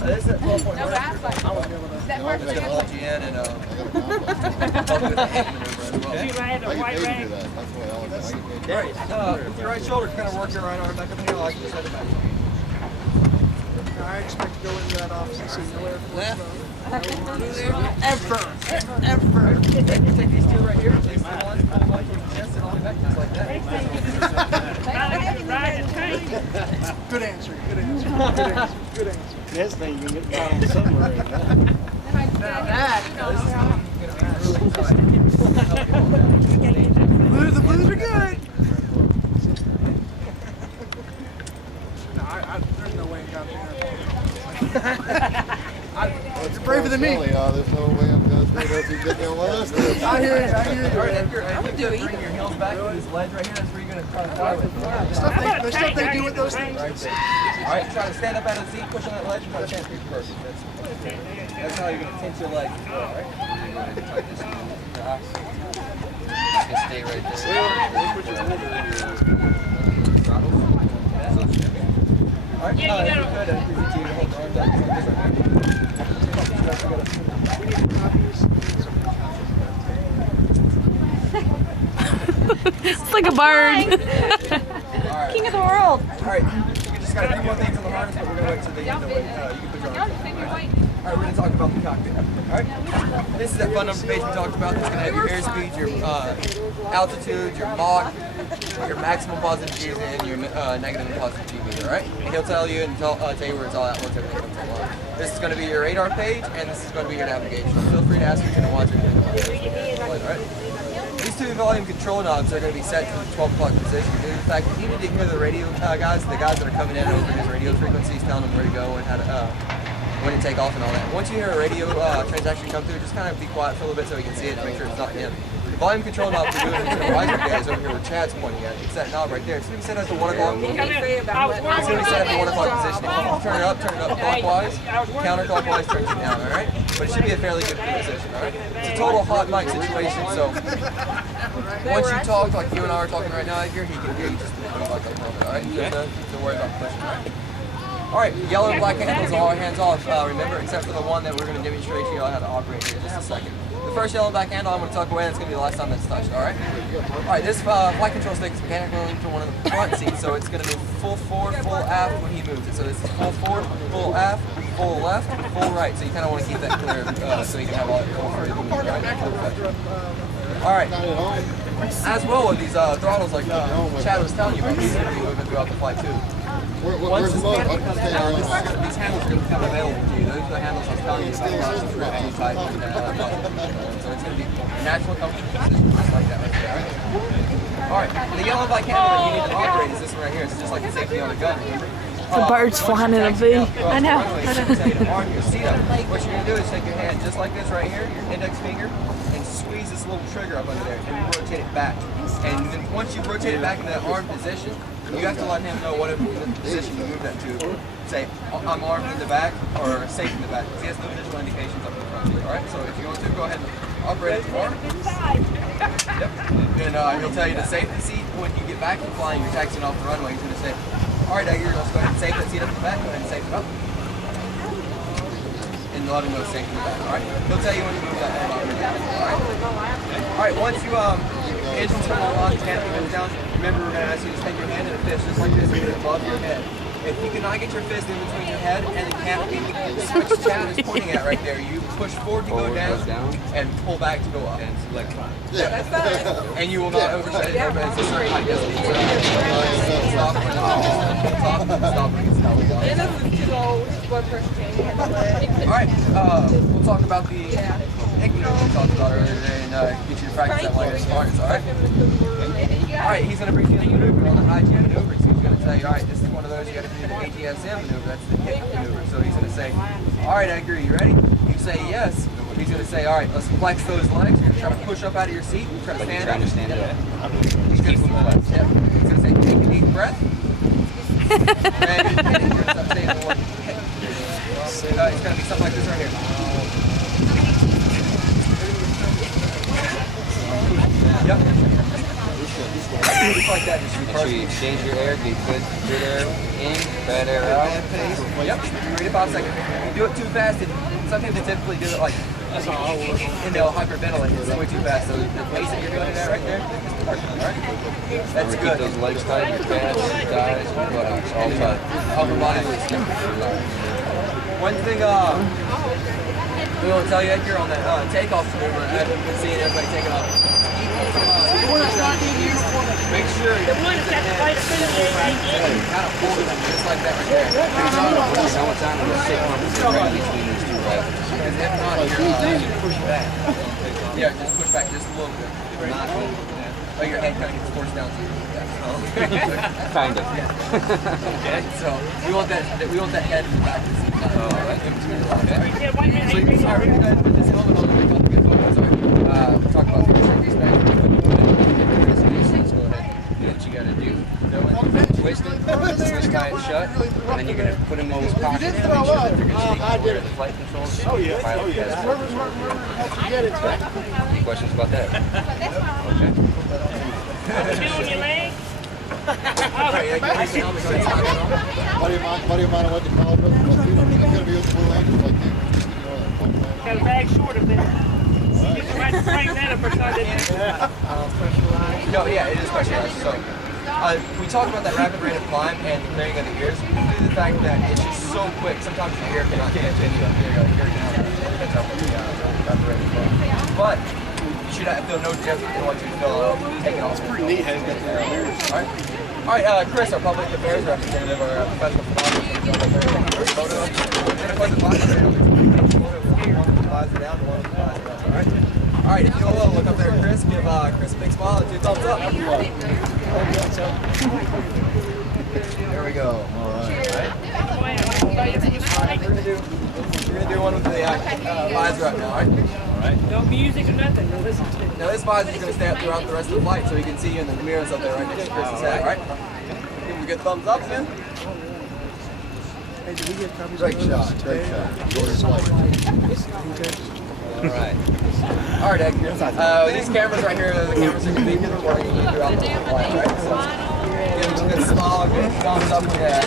This is at 12.1. No, that's like, that hard to It's gonna hold you in and help you with the hand maneuver as well. If I had a white rag. With your right shoulder, kind of work your right arm back up and down like you said it back. I expect to go into that office and see no air force. Ever. Take these two right here. Take the one, pull one from your chest and all the way back just like that. Ride the train. Good answer. Good answer. Good answer. Good answer. This thing you can get down somewhere. The blues are good. No, there's no way in God you're braver than me. There's no way I'm going to do this. You get me on last. I hear you. All right, if you're bring your heels back to this ledge right here, that's where you're going to try to fly with. The stuff they do with those things. Right there. All right, try to stand up out of the seat, push on that ledge, and try to stand through perfect. That's how you're going to tense your legs. All right? Just stay right there. All right, Yeah, you gotta. good. I appreciate you holding your arms out just like this right here. It's like a bird. King of the world. All right, we just got a few more things on the harness, but we're going to wait till the end of it. You can put your arms up. All right, we're going to talk about the cockpit. All right, this is that fun number page we talked about. It's going to have your airspeed, your altitude, your Mach, your maximum positive G's, and your negative and positive G meter. All right, and he'll tell you and tell you where it's all at once everything comes along. This is going to be your radar page, and this is going to be your navigation. Feel free to ask your and watch it. All right. These two volume control knobs are going to be set to the 12 o'clock position. Due to the fact that you need to hear the radio guys, the guys that are coming in over his radio frequencies, telling them where to go and how to when to take off and all that. Once you hear a radio transaction come through, just kind of be quiet for a little bit so we can see it and make sure it's not him. The volume control knob to do it is the wiser guys over here where Chad's pointing at. It's that knob right there. It's going to be set at the 1 o'clock. It's going to be set at the 1 o'clock position. If you turn it up clockwise, counterclockwise turns it down, alright? But it should be a fairly good position, alright? It's a total hot mic situation, so once you talk, like you and I are talking right now here, he can hear you just in the mic like that, alright? Don't worry about pushing, alright? Alright, yellow and black handles all hands off, remember, except for the one that we're going to demonstrate to you all how to operate here in just a second. The first yellow and black handle I'm going to tuck away, and it's going to be the last time that's touched, alright? Alright, this flight control stick is mechanically linked to one of the front seats, so it's going to move full forward, full aft when he moves it. So this is full forward, full aft, full left, full right. So you kind of want to keep that clear so you can have all that full forward movement, right? Alright, as well with these throttles like Chad was telling you about, these are going to be moving throughout the flight too. Once this handle comes down, these handles are going to become available to you. Those are the handles I was telling you about. So it's going to be natural, comfortable position, just like that right there. Alright, the yellow and black handle that you need to operate is this one right here. It's just like the safety on a gun, remember? The bird's flying in a V. I know. Arm your seat up. What you're going to do is take your hand just like this right here, your index finger, and squeeze this little trigger up under there and rotate it back. And then once you rotate it back into that arm position, you have to let him know whatever position you move that to. Say, I'm armed in the back or safe in the back. Because he has no visual indications up in front of you. Alright, so if you want to, go ahead and operate it tomorrow. Yep. Then he'll tell you to safe the seat when you get back from flying. You're taxiing off the runway. He's going to say, alright, Edgar, let's go ahead and safe that seat up in the back. Go ahead and safe it up. And let him know it's safe in the back. Alright? He'll tell you when you move that hand off. Alright, once you engine turn on, canopy goes down, remember we're going to ask you to take your hand in a fist just like this and put it above your head. If you cannot get your fist in between your head and the canopy, which Chad is pointing at right there, you push forward to go down and pull back to go up. And select fine. Yeah. And you will not overshoot it. It's a certain height. Stop when it's Alright, we'll talk about the hick maneuver we talked about earlier today and get you to practice that while you're smartest, alright? Alright, he's going to bring you the maneuver on the IGM maneuver. So he's going to tell you, alright, this is one of those, you got to do the AGSM maneuver, that's the hick maneuver. So he's going to say, alright Edgar, you ready? You say yes. He's going to say, alright, let's flex those legs. You're going to try to push up out of your seat. Try to stand up. He's going to say, take a deep breath. And you're going to start saying the word hick. It's going to be something like this right here. Yep. Just like that, just sure you exchange your air, get good air in, bad air out. Yep, 3 to 5 seconds. If you do it too fast, some people typically do it like, and they'll hyperventilate. It's way too fast. So the pace that you're doing it at right there is perfect. All right? That's Keep good. those legs tight, your calves, your thighs, your buttocks, all tight. Upper body. One thing we want to tell you here on that takeoff maneuver, I've been seeing everybody taking off. Make sure you kind of hold it just like that right there. How much time will it take right between these two rifles? Because if not, you're push back. Yeah, just push back just a little bit. Oh, your head kind of gets forced down to your Kind of. Okay, so we want that head in the back of the seat. In between the legs. Okay. So you can start with this helmet on. We got the good photos. We'll talk about things like these back. Go ahead. Do what you gotta do. Twist it, tie it shut, and then you're gonna put them in this pocket and make sure that they're gonna stay clear of the flight controls. Oh yeah. Any questions about that? Okay. What do you mind what the call was? It's gonna be open blue angels like you. Got a bag short of it. You can try to straighten that up or something. No, yeah, it is pressurized. So, we talked about that rapid rate of climb and the clearing of the ears due to the fact that it's just so quick. Sometimes your ear cannot catch any of the ear cannot catch up with the rapid rate of climb. But you should feel no different than what you feel taking off. It's pretty neat how you got there. All right, Chris, our public affairs representative, our professional photographer, photo. And of course, the visor down. One of the visor down, one of the visor up. All right. All right, if you will, look up there at Chris, give Chris a big smile and 2 thumbs up. There we go. All right. We're gonna do one with the visor up now. All right. No music or nothing. No listen to it. Now this visor is gonna stay up throughout the rest of the flight, so you can see you in the mirrors up there right next to Chris's hat. All right. Give him a good thumbs up, man. Great shot. Great shot. Glorious flight. All right. All right, Edgar. These cameras right here, the cameras are going to be recording you throughout the whole flight, right? So give them a good smile, good thumbs up. Yeah.